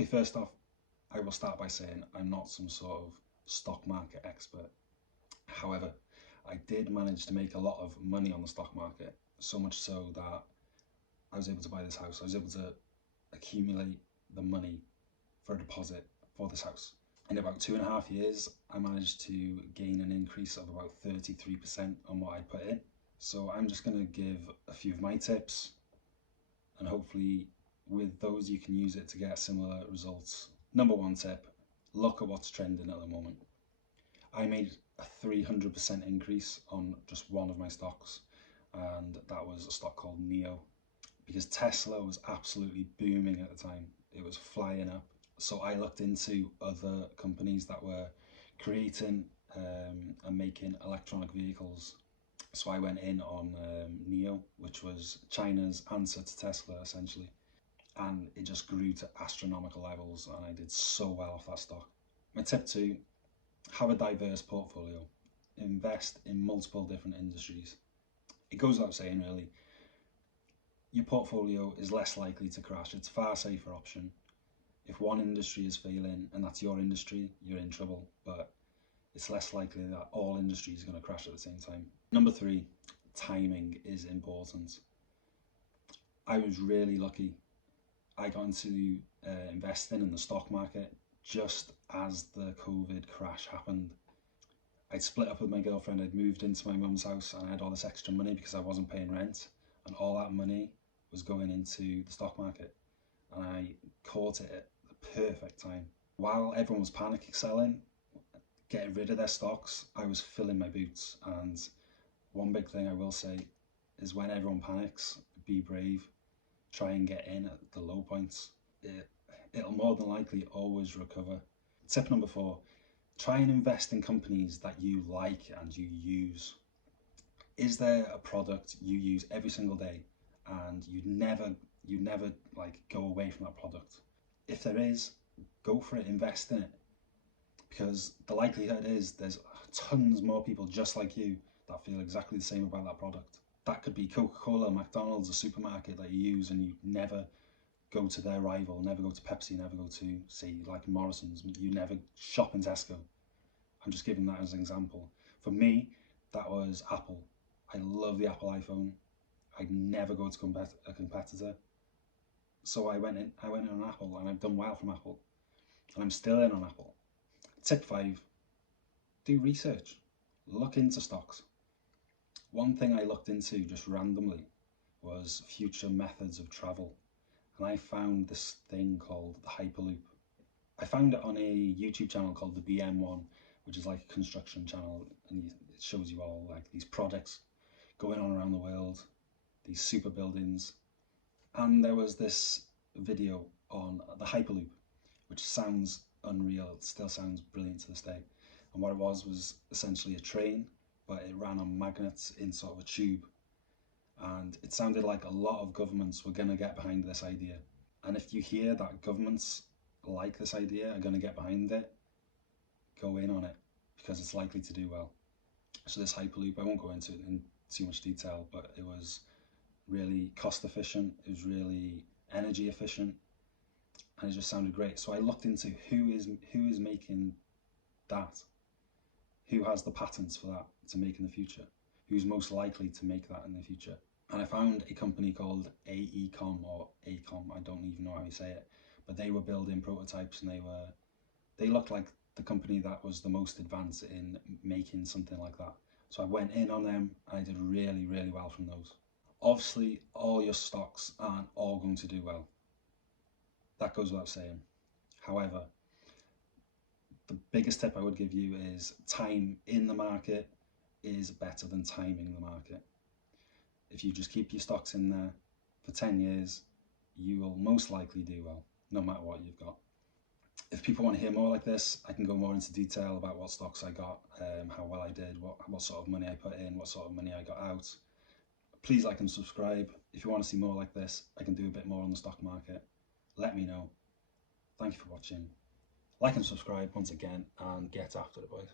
Okay, first off, I will start by saying I'm not some sort of stock market expert. However, I did manage to make a lot of money on the stock market, so much so that I was able to buy this house. I was able to accumulate the money for a deposit for this house. In about 2.5 years, I managed to gain an increase of about 33% on what I put in. So I'm just going to give a few of my tips, and hopefully with those you can use it to get similar results. Number one tip, look at what's trending at the moment. I made a 300% increase on just one of my stocks, and that was a stock called NIO, because Tesla was absolutely booming at the time. It was flying up. So I looked into other companies that were creating and making electronic vehicles. So I went in on NIO, which was China's answer to Tesla essentially. And it just grew to astronomical levels, and I did so well off that stock. My tip two, have a diverse portfolio. Invest in multiple different industries. It goes without saying really, your portfolio is less likely to crash. It's a far safer option. If one industry is failing and that's your industry, you're in trouble, but it's less likely that all industries are going to crash at the same time. Number three, timing is important. I was really lucky. I got into investing in the stock market just as the COVID crash happened. I'd split up with my girlfriend, I'd moved into my mum's house, and I had all this extra money because I wasn't paying rent, and all that money was going into the stock market, and I caught it at the perfect time. While everyone was panic selling, getting rid of their stocks, I was filling my boots. And one big thing I will say is, when everyone panics, be brave, try and get in at the low points. It'll more than likely always recover. Tip number four, try and invest in companies that you like and you use. Is there a product you use every single day and you never like go away from that product? If there is, go for it, invest in it, because the likelihood is there's tons more people just like you that feel exactly the same about that product. That could be Coca-Cola, McDonald's, a supermarket that you use and you never go to their rival, never go to Pepsi, never go to, say, like Morrison's, you never shop in Tesco. I'm just giving that as an example. For me, that was Apple. I love the Apple iPhone. I'd never go to a competitor. So I went in on Apple, and I've done well from Apple. And I'm still in on Apple. Tip five, do research. Look into stocks. One thing I looked into just randomly was future methods of travel. And I found this thing called the Hyperloop. I found it on a YouTube channel called the BM1, which is like a construction channel, and it shows you all like these projects going on around the world, these super buildings. And there was this video on the Hyperloop, which sounds unreal. It still sounds brilliant to this day. And what it was essentially a train, but it ran on magnets in sort of a tube. And it sounded like a lot of governments were going to get behind this idea. And if you hear that governments like this idea, are going to get behind it, go in on it, because it's likely to do well. So this Hyperloop, I won't go into it in too much detail, but it was really cost efficient, it was really energy efficient, and it just sounded great. So I looked into who is making that, who has the patents for that to make in the future, who's most likely to make that in the future. And I found a company called AECOM, or AECOM, I don't even know how you say it, but they were building prototypes, and they looked like the company that was the most advanced in making something like that. So I went in on them, and I did really, really well from those. Obviously, all your stocks aren't all going to do well. That goes without saying. However, the biggest tip I would give you is time in the market is better than timing the market. If you just keep your stocks in there for 10 years, you will most likely do well, no matter what you've got. If people want to hear more like this, I can go more into detail about what stocks I got, how well I did, what sort of money I put in, what sort of money I got out. Please like and subscribe. If you want to see more like this, I can do a bit more on the stock market. Let me know. Thank you for watching. Like and subscribe once again, and get after it, boys.